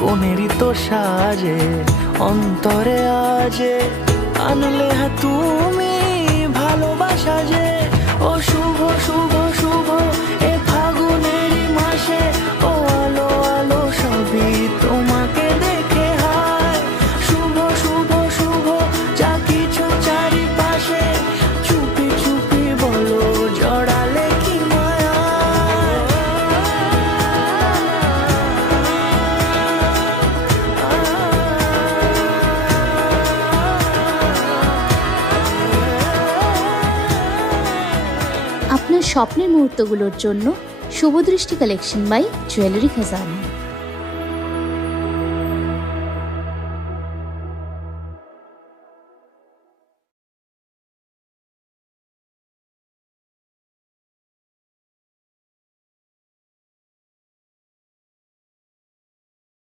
কোনেরই তো সাজে অন্তরে আজে আনলে হ্যাঁ তুমি ভালোবাসা যে। ও শুভ শুভ শুভ এ ফাগুনেরই মাসে, ও আলো আলো সবই তোমাকে দেখে হায়। শুভ শুভ শুভ যা কিছু চারিপাশে, চুপি চুপি বলো জড়ালে কি মায়া। আপনার স্বপ্নের মুহূর্তগুলোর জন্য শুভদৃষ্টি কালেকশন বাই জুয়েলারি খাজানা।